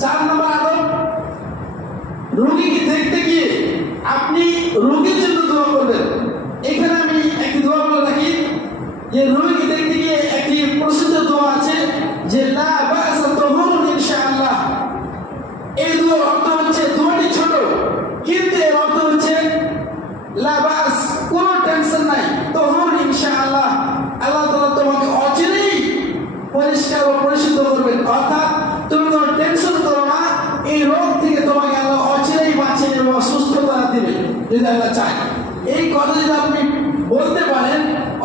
চার নম্বর আদব, রুগীকে দেখতে গিয়ে আপনি রুগীর জন্য দোয়া করবেন। এখানে আমি একটি দোয়া বলে রাখি যে রুগী যদি আমরা চাই। এই কথা যদি আপনি বলতে পারেন,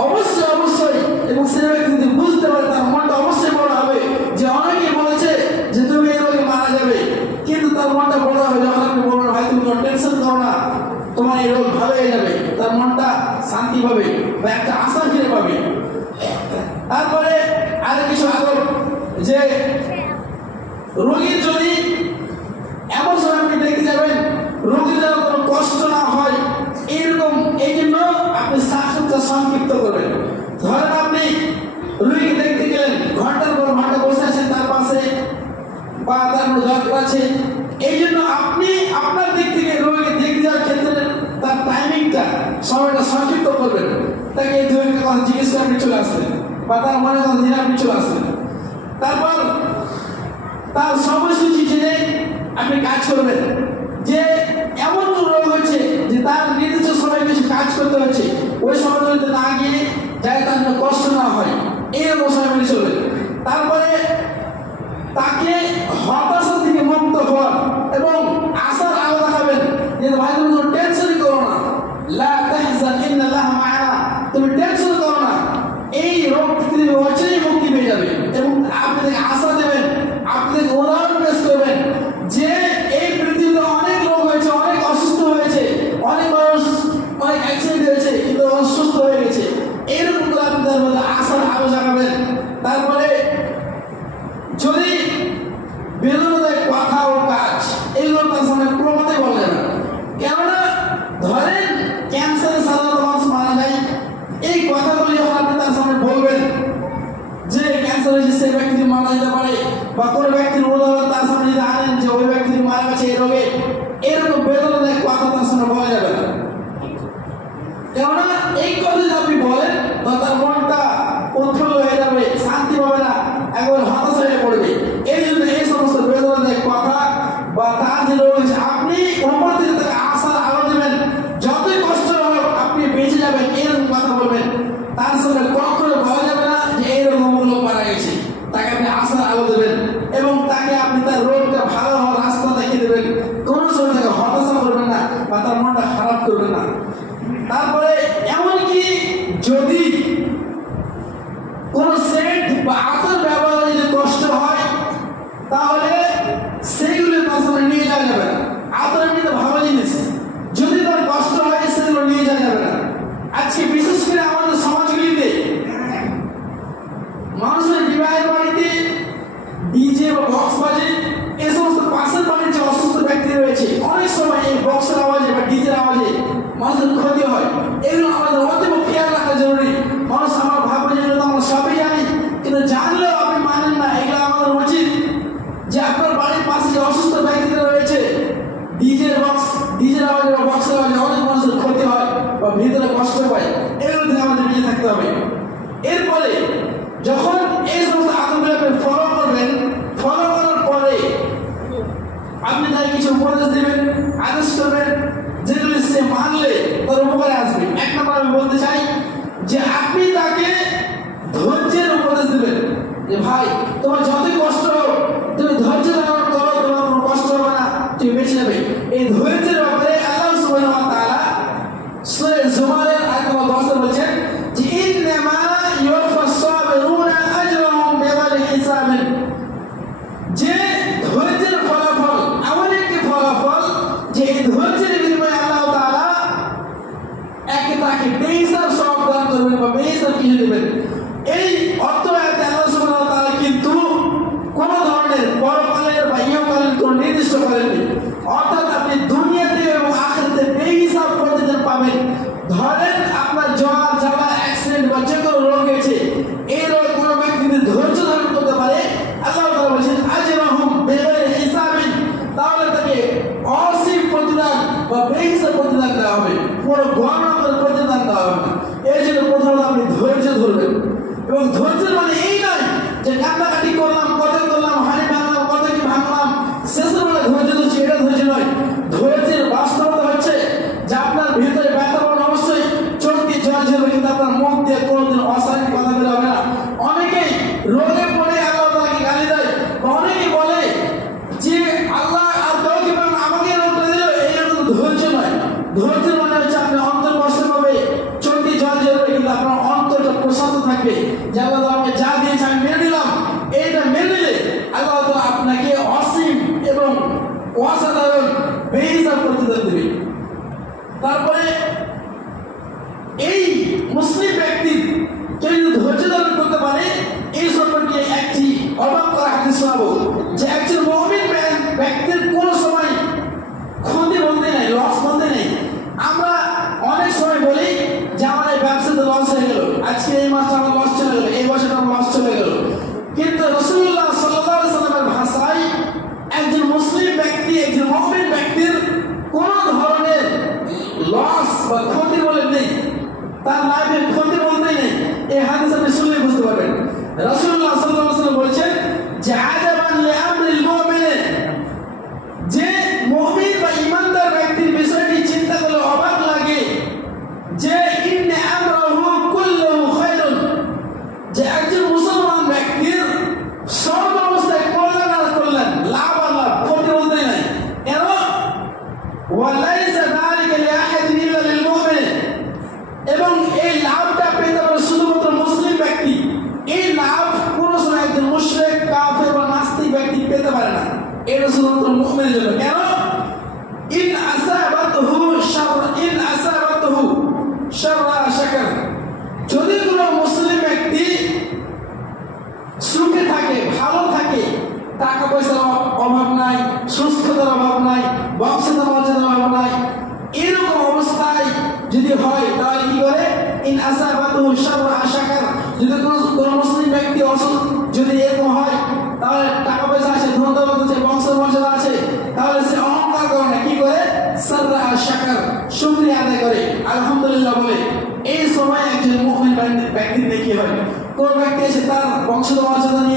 অবশ্যই অবশ্যই, এবং সে যদি বুঝতে পারে তার মনটা অবশ্যই বড় হবে। যে অনেকে বলছে যে তুমি এই রোগে মারা যাবে, কিন্তু তার মনটা বড় হবে যখন আপনি বলবেন, ভাই, তুমি কোনো টেনশন করো না। তোমার এই রোগ ভালো হয়ে যাবে। তার মনটা শান্তি পাবে বা একটা আশা ফিরে পাবে। তারপরে আর কিছু আদর যে রোগীর যদি সংক্ষিপ্ত করবেন ধরেন আপনি রুগীকে দেখতে গেলেন, ঘণ্টার পর ঘণ্টা বসে আছেন, তার পাশে বা তার কোনো আছে এই জন্য আপনি আপনার দিক থেকে রোগীকে দেখতে যাওয়ার ক্ষেত্রে তার টাইমিংটা সময়টা সংক্ষিপ্ত করবেন। তাকে দু একটা কথা জিজ্ঞেস করে আপনি চলে আসলেন, বা তার মনে কথা আপনি চলে আসলেন। তারপর তার সময়সূচি জেনে আপনি কাজ করবেন। যে এমন কোনো রোগ হচ্ছে যে তার সময় কিছু কাজ করতে হচ্ছে, ওই সমাজগুলিতে না গিয়ে যাই তার জন্য কষ্ট না হয়, এই অবসর মেনে চলে তারপরে তাকে হতাশা থেকে মুক্ত হওয়ার এবং আশার আলো দেখাবেন যে ভাই ಸಮಸ್ತ মানুষের বিবাহের বাড়িতে ডিজে বা বক্স বাজে, এ সমস্ত পাশের বাড়ির যে অসুস্থ ব্যক্তি রয়েছে, অনেক সময় এই বক্সের আওয়াজে বা ডিজের আওয়াজে মানুষের ক্ষতি হয়। এগুলো আমাদের আপনি তাকে কিছু উপদেশ দেবেন, আদেশ করবেন যেগুলি সে মানলে তার উপকারে আসবে। এক নম্বর আমি বলতে চাই যে আপনি তাকে ধৈর্যের উপদেশ দেবেন যে, ভাই, তোমার যতই কষ্ট হোক, তুমি ধৈর্য ধারণ করো, তোমার কোনো কষ্ট হবে না, তুমি বেঁচে যাবে। এই ধৈর্য ele বংশধর মর্যাদা নিয়ে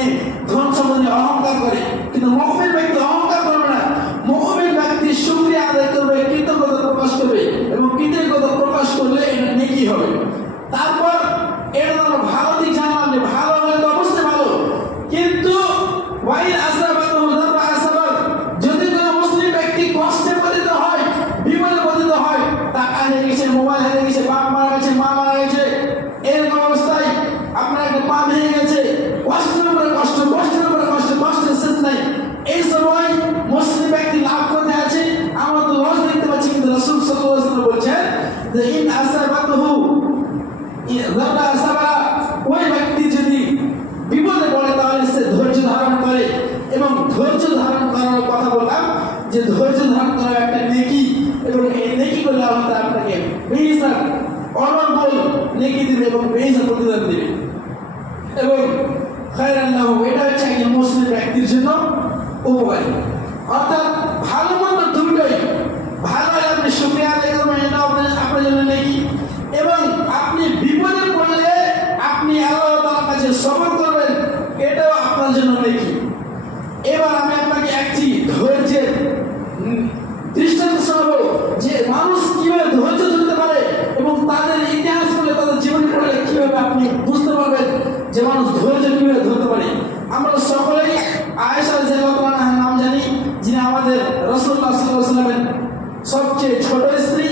অর্থাৎ ভালো মন্দ দুটোই। ভালো আপনি শুক্রিয়া আদায় এবং আপনি বিপদে পড়লে আপনি আল্লাহ তালার কাছে সবর যে মানুষ ধৈর্য কীভাবে ধরতে পারে আমরা সকলেই আয়েশা জেলার নাম জানি যিনি আমাদের রসুল্লাহ সাল্লামের সবচেয়ে ছোট স্ত্রী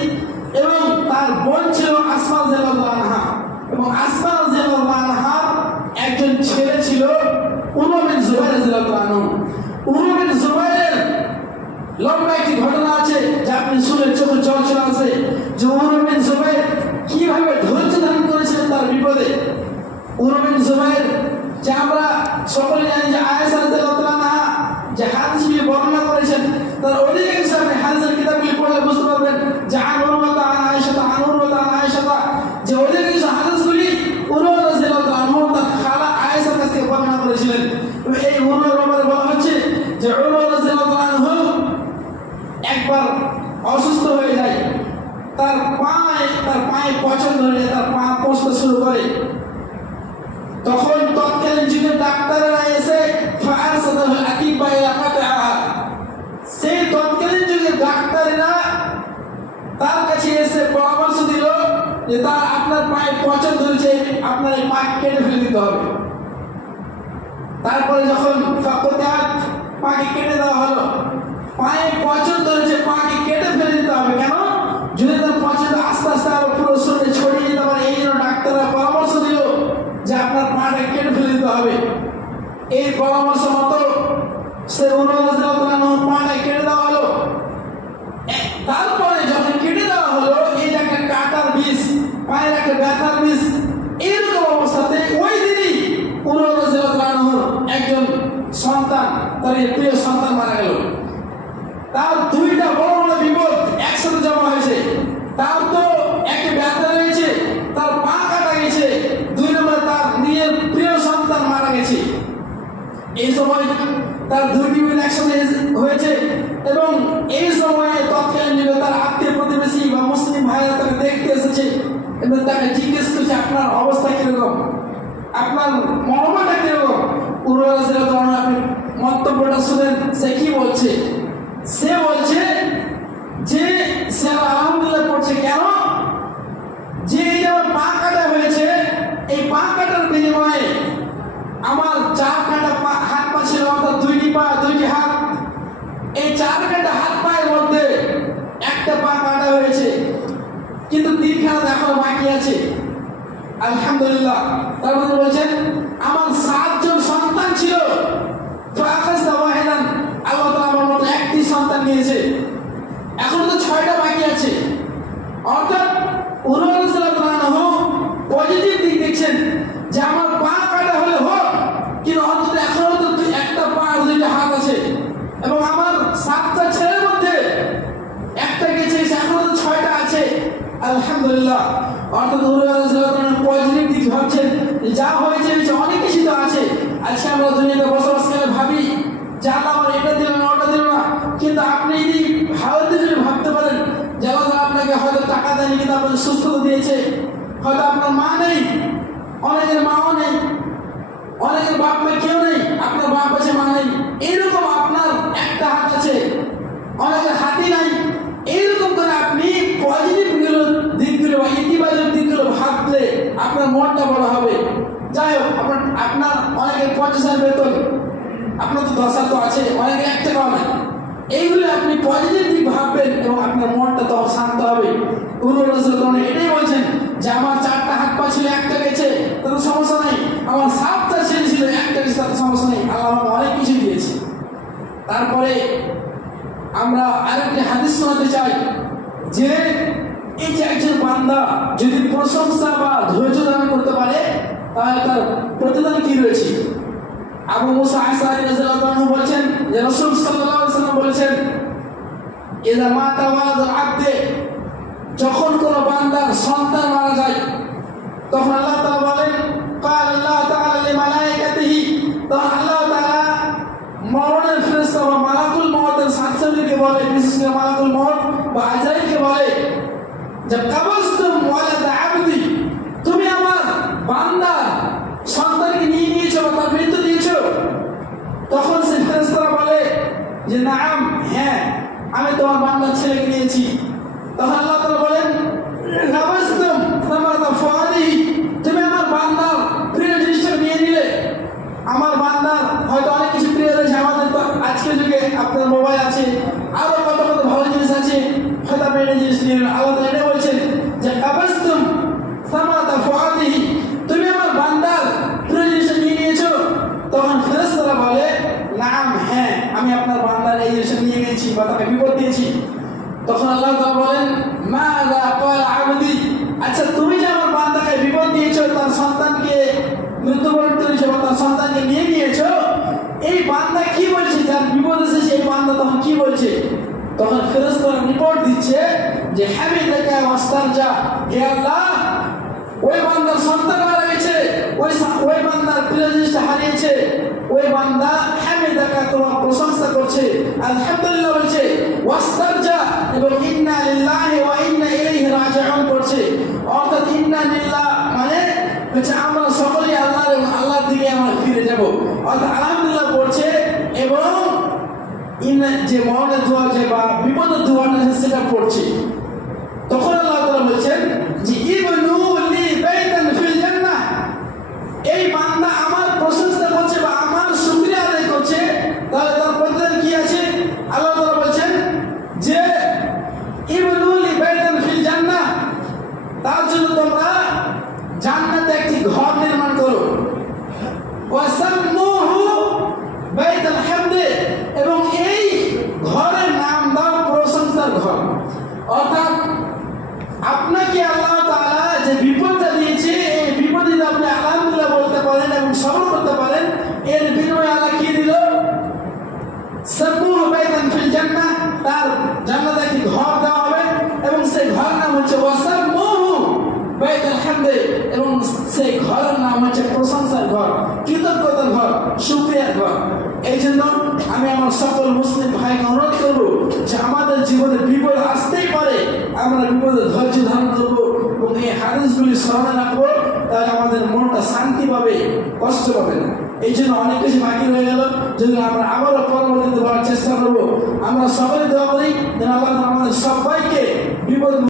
এবং তার বোন ছিল আসমা জেলাহা এবং আসমা জেলাহার একজন ছেলে ছিল উরবিন জুবাইর জেলাহ উরবিন জুবাইরের লম্বা একটি ঘটনা আছে যা আপনি শুনে চোখে জল চলে আসে যে উরবিন জুবাইর কীভাবে ধৈর্য ধারণ করেছিলেন তার বিপদে উরবিন জুবাইর যে আমরা সকলে জানি যে আয়েশা রাদিয়াল্লাহু আনহা যে হাদিসগুলি বর্ণনা করেছেন তার অধিকাংশ আপনি হাদিসের কিতাবগুলি পড়লে বুঝতে পারবেন যে আন উরওয়াতা আন আয়েশা আন উরওয়াতা আন আয়েশা যে অধিকাংশ হাদিসগুলি উরওয়া রাদিয়াল্লাহু আনহু তার খালা আয়েশার কাছ থেকে বর্ণনা করেছিলেন এবং এই উরওয়ার ব্যাপারে বলা হচ্ছে যে উরওয়া রাদিয়াল্লাহু আনহু একবার অসুস্থ হয়ে যায় তার পায়ে তার পায়ে পছন্দ হয়ে তার পা পচতে শুরু করে তখন তৎকালীন যুগের ডাক্তাররা এসে ফায়ার আকিবা এলাকাতে সেই তৎকালীন যুগের ডাক্তারেরা তার কাছে এসে পরামর্শ দিল যে তার আপনার পায়ে পচন ধরেছে, আপনার এই পা কেটে ফেলে দিতে হবে। তারপরে যখন ফাঁকতে পাকে কেটে দেওয়া হলো পায়ে পচন ধরেছে, পাকে কেটে ফেলে দিতে হবে কেন? যদি তার পচন আস্তে আস্তে আরও পুরো শরীরে ছড়িয়ে যেতে পারে, এই জন্য ডাক্তাররা পরামর্শ দিল যে আপনার পাটা কেটে ফেলে দিতে হবে। এই পরামর্শ মতো সে অনুরোধ পাটা কেটে দেওয়া হলো। তারপরে পায়ের একটা ব্যথার বিষ এরকম অবস্থাতে ওই দিনই অনুরোধ একজন সন্তান, তার প্রিয় সন্তান মারা গেল। তার দুইটা বড় বড় বিপদ একসাথে জমা হয়েছে। তার তো একটা ব্যথা রয়েছে তার পা কাটা গেছে, দুই নম্বর তার নিজের প্রিয় সন্তান মারা গেছে। এই সময় তার দুইটি মিল একসাথে হয়েছে এবং এই সময়ে তৎকালীন যুগে তার আত্মীয় প্রতিবেশী বা মুসলিম ভাইরা তাকে এবং তাকে জিজ্ঞেস করছে, আপনার অবস্থা কীরকম? আপনার মর্মটা কীরকম? উর্বরা আপনি মন্তব্যটা শুনেন, সে কি বলছে? সে বলছে যে, সে আলহামদুলিল্লাহ করছে কেন? যে এই যে আমার পা কাটা হয়েছে, এই পা কাটার বিনিময়ে আমার চার কাটা পা, হাত পা ছিল, অর্থাৎ দুইটি পা, দুইটি হাত। এই চার কাটা হাত পায়ের মধ্যে একটা পা কাটা হয়েছে। কিন্তু তিনখানা এখনও বাকি আছে আলহামদুলিল্লাহ। তার মধ্যে বলছেন, আমার সাতজন সন্তান ছিল। আল্লাহ তাআলা আমার মতো একটি সন্তান নিয়েছে। এখনও তো ছয়টা বাকি আছে। অর্থাৎ পজিটিভ দিক দেখছেন যে আমার পা কাটা হলে হোক, কিন্তু অন্তত এখনও তো একটা পা দুইটা হাত আছে। এবং আমার সাতটা ছেলের মধ্যে একটা গেছে এখনও তো ছয়টা আছে। আলহামদুলিল্লাহ। অর্থাৎ পজিটিভ ভাবছেন যা হয়েছে অনেক কিছু তো আছে। আজকে আমরা দুনিয়াতে বসবাস করে ভাবি, যে আল্লাহ আমার এটা দিল না দিল না। কিন্তু আপনি যদি ভারতে যদি ভাবতে পারেন, যে আপনাকে হয়তো টাকা দেয়নি, কিন্তু আপনাকে দিয়েছে। হয়তো আপনার মা নেই, অনেকের মাও নেই, অনেকের বাপ মা কেউ নেই, আপনার বাপ আছে, মা নেই। এইরকম আপনার একটা হাত আছে, অনেকের হাতই নাই। এইরকম করে আপনি পজিটিভগুলো দিকগুলো বা আপনার মনটা বড় হবে। যাই হোক, আপনার আপনার অনেকের পঞ্চাশ বেতন, আপনার তো দশ তো আছে, অনেকের এক টাকাও নাই। এইগুলো আপনি পজিটিভ দিক ভাববেন এবং আপনার মনটা তখন শান্ত হবে। অনুরোধ এটাই বলছেন যে, আমার চারটা হাত পা ছিল, একটা গেছে তাতে সমস্যা নেই। আমার সাতটা ছেলে ছিল, একটা গেছে, তাতে সমস্যা নেই। আল্লাহ আমাকে অনেক কিছু দিয়েছে। তারপরে আমরা আরেকটি হাদিস শোনাতে চাই যে এই যে একজন বান্দা যদি প্রশংসা বা ধৈর্য ধারণ করতে পারে তাহলে তার প্রতিদান কি রয়েছে আবু মুসা আসারি রাদিয়াল্লাহু আনহু বলেছেন যে রাসূল সাল্লাল্লাহু আলাইহি সাল্লাম বলেছেন ইযা মাতা ওয়ালাদুল আবদে যখন কোনো বান্দার সন্তান মারা যায় তখন আল্লাহ তাআলা বলেন قال الله تعالى لملائكته তখন আল্লাহ তাআলা মরণের ফেরেশতা বা মালাকুল মউতের সাথীদেরকে বলে বিশেষ করে মালাকুল মউত বা আজরাইলকে বলে যে ওয়ালাদ আবদি, তুমি আমার বান্দা, সন্তানকে নিয়ে নিয়েছো বা তার মৃত্যু দিয়েছ? তখন সে ফেরেশতারা বলে যে, নাম হ্যাঁ আমি তোমার বান্দার ছেলেকে নিয়েছি। তখন আল্লাহ তাআলা বলেন নামাজতুম সামারাতা ফুআদি তুমি আমার বান্দার প্রিয় জিনিসটা নিয়ে নিলে। আমার বান্দার হয়তো অনেক কিছু প্রিয় রয়েছে, আমাদের তো আজকের যুগে আপনার মোবাইল আছে, আরও কত কত ভালো জিনিস আছে, হয়তো আপনি জিনিস নিয়ে নিলেন। আল্লাহ তাআলা এটা বলছেন যে কাবাস্তুম সামারাতা ফুআদি তুমি আমার বান্দার প্রিয় জিনিসটা নিয়ে নিয়েছো তখন ফেরেশতারা বলে নাম হ্যাঁ আমি আপনার বান্দার এই জিনিসটা নিয়ে নিয়েছি বা তাকে বিপদ দিয়েছি তখন আল্লাহ বলেন মা যা আবদি? আচ্ছা তুমি যে আমার বান্দাকে বিপদ দিয়েছ, তার সন্তানকে মৃত্যুবরণ করেছ তার সন্তানকে নিয়ে নিয়েছো, এই বান্দা কি বলছে? যার বিপদ এসেছে এই বান্দা তখন কি বলছে? তখন ফেরেশতারা রিপোর্ট দিচ্ছে যে, হামিদাকা ওয়াস্তারজা, হে আল্লাহ, ওই বান্দার সন্তান ওই ওই বান্দার প্রিয় জিনিসটা হারিয়েছে। ওই বান্দা হামিদাকা তোমার প্রশংসা করছে। আলহামদুলিল্লাহ বলছে, ওয়াস্তারজা এবং ইন্না লিল্লাহি ওয়া ইন্না ইলাইহি রাজিউন করছে। অর্থাৎ ইন্না লিল্লাহ মানে হচ্ছে আমরা সকলেই আল্লাহর এবং আল্লাহর দিকে আমরা ফিরে যাব। অর্থাৎ আলহামদুলিল্লাহ পড়ছে এবং ইন্না যে মরণের দোয়া যে বা বিপদের দোয়াটা সেটা পড়ছে। তখন আল্লাহ তাআলা বলছেন যে ইবনু লি বাইতান ফিল জান্নাহ এই বান্দা আমার প্রশংসা করছে বা আমার শুকরিয়া আদায় করছে তাহলে তার প্রতিদান কি আছে আল্লাহ তাআলা বলছেন যে ইবনু লি বাইতান ফিল জান্নাহ তার জন্য তোমরা জান্নাতে একটি ঘর নির্মাণ করো ওয়াসাম্মুহু বাইতুল হামদে এবং এই ঘরের নাম দাও প্রশংসার ঘর অর্থাৎ আপনাকে আল্লাহ তাআলা যে বিপদটা দিয়েছে এই বিপদে যদি আপনি আলহামদুলিল্লাহ বলতে পারেন এবং সবর করতে পারেন এর বিনিময়ে আল্লাহ কি দিল সাব্বুহু ফিল তার জান্নাতে একটি ঘর দেওয়া হবে এবং সেই ঘর নাম হচ্ছে ওয়াসাম্মুহু বাইতুল হামদে এবং সেই ঘরের নাম হচ্ছে প্রশংসার ঘর, কৃতজ্ঞতার ঘর শুকরিয়ার ঘর। এই জন্য আমি আমার সকল মুসলিম ভাইকে অনুরোধ করব যে আমাদের জীবনে বিপদ আসতেই পারে, আমরা বিপদে ধৈর্য ধারণ করব এবং এই হাদিসগুলি স্মরণে রাখব, তাহলে আমাদের মনটা শান্তি পাবে, কষ্ট পাবে না। এই জন্য অনেক কিছু বাকি রয়ে গেল। যদি আমরা আবারও পরবর্তীতে দেওয়ার চেষ্টা করব। আমরা সকলে দেওয়া করি আমাদের সবাইকে বিপদ